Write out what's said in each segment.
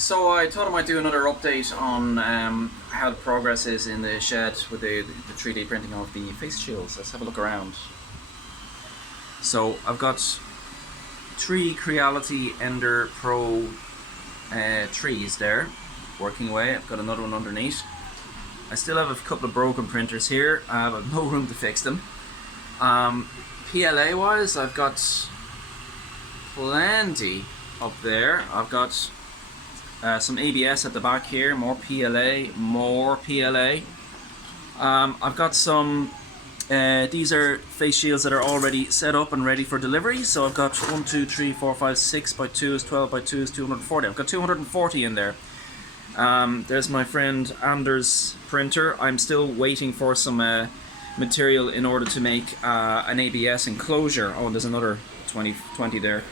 So I thought I might do another update on how the progress is in the shed with the 3D printing of the face shields. Let's have a look around. So I've got 3 Creality Ender Pro trees there working away. I've got another one underneath. I still have a couple of broken printers here. I have no room to fix them. PLA wise, I've got plenty up there. I've got some ABS at the back here, more PLA. I've got some, these are face shields that are already set up and ready for delivery. So I've got 1, 2, 3, 4, 5, 6 by 2s, 12 by 2s, 240. I've got 240 in there. There's my friend Anders printer. I'm still waiting for some material in order to make an ABS enclosure. Oh, and there's another 20 there.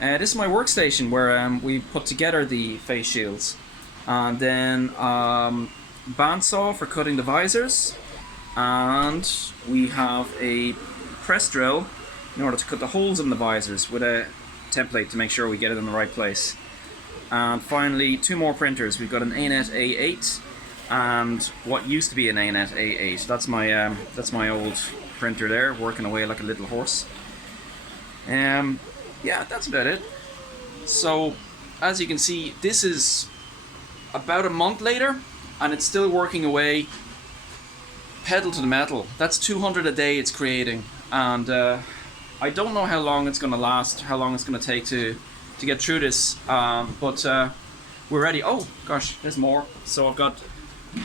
This is my workstation where we put together the face shields, and then bandsaw for cutting the visors, and we have a press drill in order to cut the holes in the visors with a template to make sure we get it in the right place. And finally, 2 more printers. We've got an ANET A8 and what used to be an ANET A8. That's my old printer there, working away like a little horse. Yeah, that's about it. So, as you can see, this is about a month later, and it's still working away, pedal to the metal. That's 200 a day it's creating, and I don't know how long it's going to last, how long it's going to take to get through this, but we're ready. Oh gosh, there's more. So I've got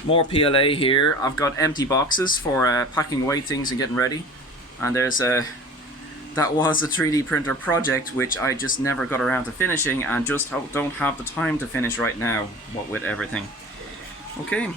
more PLA here. I've got empty boxes for packing away things and getting ready, and there's that was a 3D printer project which I just never got around to finishing, and just don't have the time to finish right now, what with everything. Okay.